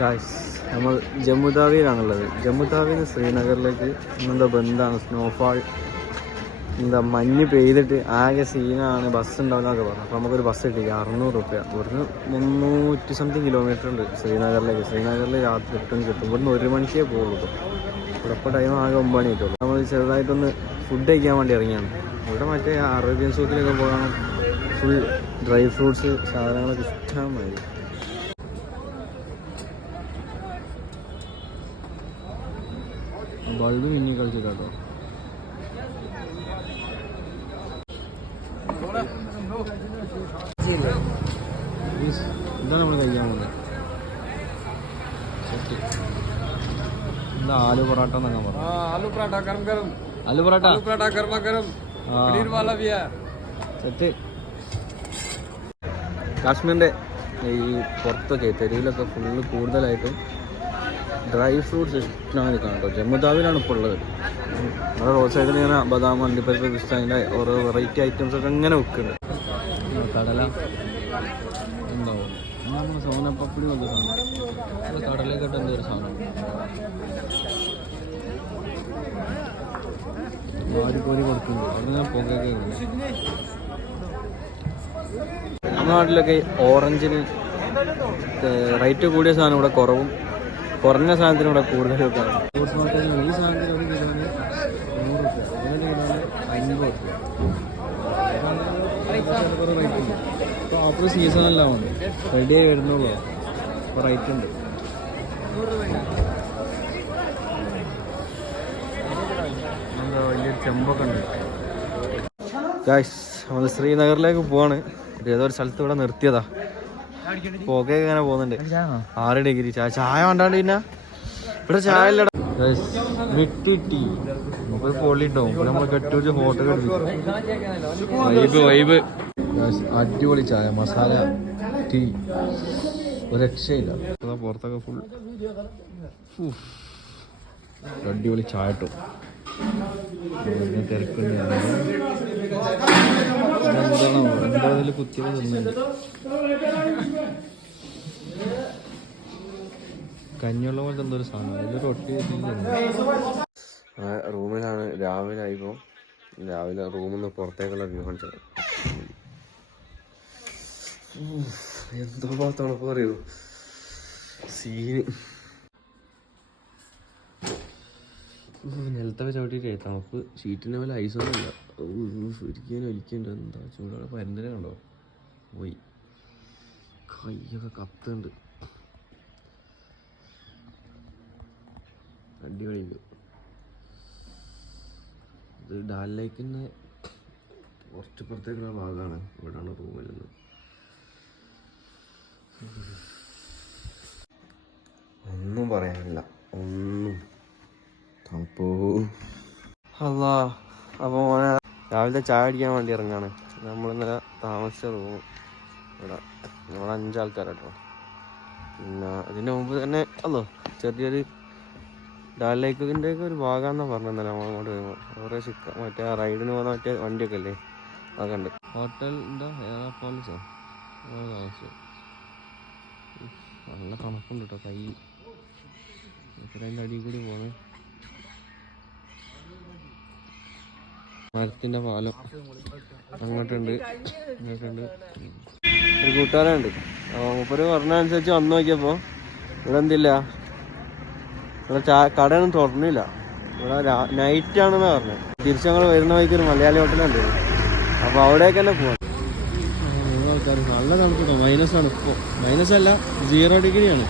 Guys നമ്മൾ ജമ്മുതാവിയിലാണുള്ളത് താവിയിലാണുള്ളത്. ജമ്മു താവിയിൽ നിന്ന് ശ്രീനഗറിലേക്ക് എന്താ ബന്ധാണ്? സ്നോഫാൾ എന്താ മഞ്ഞ് പെയ്തിട്ട് ആകെ സീനാണ് ബസ് ഉണ്ടാവില്ലെന്നൊക്കെ പറഞ്ഞു അപ്പോൾ നമുക്കൊരു ബസ് കിട്ടി. അറുന്നൂറ് റുപ്യ. ഇവിടുന്ന് മുന്നൂറ്റി സംതിങ് കിലോമീറ്റർ ഉണ്ട് ശ്രീനഗറിലേക്ക്. ശ്രീനഗറിൽ രാത്രി എട്ട് എത്തും. ഇവിടുന്ന് ഒരു മണിക്കേ പോകുള്ളൂ കേട്ടോ ഇവിടെ ഇപ്പോൾ ടൈം ആകെ ഒമ്പത് മണി കിട്ടുള്ളൂ നമ്മൾ ചെറുതായിട്ടൊന്ന് ഫുഡ് കഴിക്കാൻ വേണ്ടി ഇറങ്ങിയാണ്. ഇവിടെ മറ്റേ അറേബ്യൻ സൂക്കിലൊക്കെ പോകാൻ ഫുൾ ഡ്രൈ ഫ്രൂട്ട്സ് സാധനങ്ങളൊക്കെ ഇഷ്ടം ബൾബ് മിന്നി കളിച്ചിട്ടോ ഇതാണ് നമ്മൾ കഴിക്കാൻ പോകുന്നത്. എന്താ ആലു പൊറാട്ട എന്നൊക്കെ പറഞ്ഞു. ആലു പൊറാട്ട ഗരം ഗരം. ആലു പൊറാട്ട? ആലു പൊറാട്ട ഗർമ ഗരം. പനീർ വാല ബിയ സെറ്റ് കാശ്മീരിന്റെ ഈ പുറത്തൊക്കെ തെരുവിലൊക്കെ ഫുള്ള് കൂടുതലായിട്ടും ഡ്രൈ ഫ്രൂട്ട്സ് ഇഷ്ടമാണ് കേട്ടോ. ജമ്മു താവിലാണ് ഇപ്പോൾ ഉള്ളത്. നമ്മുടെ റോഡ് സൈഡിൽ ഇങ്ങനെ ബദാം അണ്ടിപ്പരിപ്പ് പിസ്ത അതിന്റെ ഓരോ വെറൈറ്റി ഐറ്റംസ് ഒക്കെ ഇങ്ങനെ വെക്കുന്നുണ്ട് കടല. ഉണ്ടാവും നമ്മൾ സോനപ്പപ്പടി വന്ന സാധനം. കടല ഇട്ട് എന്തൊരു സാധനം. വാരിക്കോരി കൊടുക്കുന്നുണ്ട് അങ്ങനെ പുകയൊക്കെ നമ്മുടെ നാട്ടിലൊക്കെ ഓറഞ്ചിന് റേറ്റ് കൂടിയ സാധനം ഇവിടെ കുറവും. കുറഞ്ഞ സാധനത്തിന് ഇവിടെ കൂടുതൽ ഒക്കെ ഫ്രൂട്ട്സ് മാർക്കറ്റിൽ ഈ സാധനത്തിന് ഒരു കിലോന് നൂറ് അൻപത് റുപ്യ. റേറ്റ് ഉണ്ട്. ഇപ്പോൾ ആപ്പിൾ സീസൺ എല്ലാം ഉണ്ട്. റെഡി ആയി വരുന്നുള്ളൂ. റേറ്റ് ഉണ്ട്. വലിയൊരു ചെമ്പൊക്കെ ഉണ്ട്. ഗായ്സ് നമ്മൾ ശ്രീനഗറിലേക്ക് പോവാണ്. ഏതോ ഒരു സ്ഥലത്ത് ഇവിടെ നിർത്തിയതാ. പുകയൊക്കെ ഇങ്ങനെ പോകുന്നുണ്ട്. ആറ് ഡിഗ്രി. ചായ ചായ വേണ്ടാണ്ട് പിന്നെ. ഇവിടെ ചായ ഇല്ലടാ വെട്ടി ടീ പൊള്ളിട്ടോ നമ്മൾ കെട്ടുപിടിച്ച് ഫോട്ടോ വൈബ് വൈബ് അടിപൊളി ചായ. മസാല ടീ ഒരു രക്ഷയില്ല പുറത്തൊക്കെ ഫുൾ അടിപൊളി ചായ തിരക്കുണ്ട് എന്താണോ എന്താ തിന്നുന്നുണ്ട് കഞ്ഞുള്ള പോലത്തെ എന്തോ ഒരു സാധനം. അതിലൊരു ഒട്ടി റൂമിലാണ് രാവിലെ ആയിപ്പോ രാവിലെ റൂമിൽ നിന്ന് പുറത്തേക്കുള്ള വ്യൂ കാണിച്ചത്. എന്തോ ഭാഗത്താണ് പറയൂ സീന്. നിലത്തൊക്കെ ചവിട്ടിട്ടേ തണുപ്പ്. ഷീറ്റിന്റെ മേലെ ഐസൊന്നും ഇല്ല. ഒരിക്കലും ഒരിക്കലുണ്ട് എന്താ ചൂടോടെ പരുന്തിനെ കണ്ടോ? പോയി. കൈയൊക്കെ കത്തുണ്ട് അടിപൊളി ഇത് ഡാൽ ലേക്കിന്റെ കുറച്ച് പുറത്തേക്കുള്ള ഭാഗമാണ് ഇവിടെയാണ് റൂമിൽ നിന്ന്. ഒന്നും പറയാനില്ല. ഒന്നും തണുപ്പോ അല്ല അപ്പോൾ മോനെ രാവിലെ ചായ അടിക്കാൻ വേണ്ടി ഇറങ്ങാണ്. നമ്മളിന്നലെ താമസിച്ച റൂം ഇവിടെ നമ്മൾ അഞ്ചാൾക്കാരാട്ടോ പിന്നെ അതിന്റെ മുമ്പ് തന്നെ അല്ലോ ചെറിയൊരു ഡാൽ ലേക്കിന്റെ ഒക്കെ ഒരു ഭാഗമാണെന്നാണ് പറഞ്ഞിരുന്നല്ലോ നമ്മൾ അങ്ങോട്ട് വരുമ്പോൾ കുറേ ചിക്ക മറ്റേ ആ റൈഡിന് പോകുന്ന മറ്റേ വണ്ടിയൊക്കെ അല്ലേ അതൊക്കെ ഉണ്ട് ഹോട്ടൽ എന്താ? ഏതാ പോലീസോ താമസിച്ചു നല്ല കണക്കുണ്ട് കേട്ടോ കൈ. അതിന്റെ അടിയിൽ കൂടി പോകുന്നത് മരത്തിന്റെ പാലം അങ്ങോട്ടുണ്ട് ഇങ്ങോട്ടുണ്ട്. ഒരു കൂട്ടുകാരുണ്ട് അപ്പോൾ മൂപ്പര് പറഞ്ഞതനുസരിച്ച് വന്നു നോക്കിയപ്പോൾ ഇവിടെ എന്തില്ല? ഇവിടെ കടയൊന്നും തുറന്നില്ല. ഇവിടെ നൈറ്റ് ആണെന്ന് പറഞ്ഞത് തിരിച്ച് ഞങ്ങൾ വരുന്ന വഴിക്ക് ഒരു മലയാളി ഹോട്ടലുണ്ട് അപ്പോൾ അവിടേക്ക് തന്നെ പോവാം. നല്ല തണുപ്പില്ല മൈനസ് ആണ് ഇപ്പോൾ മൈനസ് അല്ല സീറോ ഡിഗ്രിയാണ്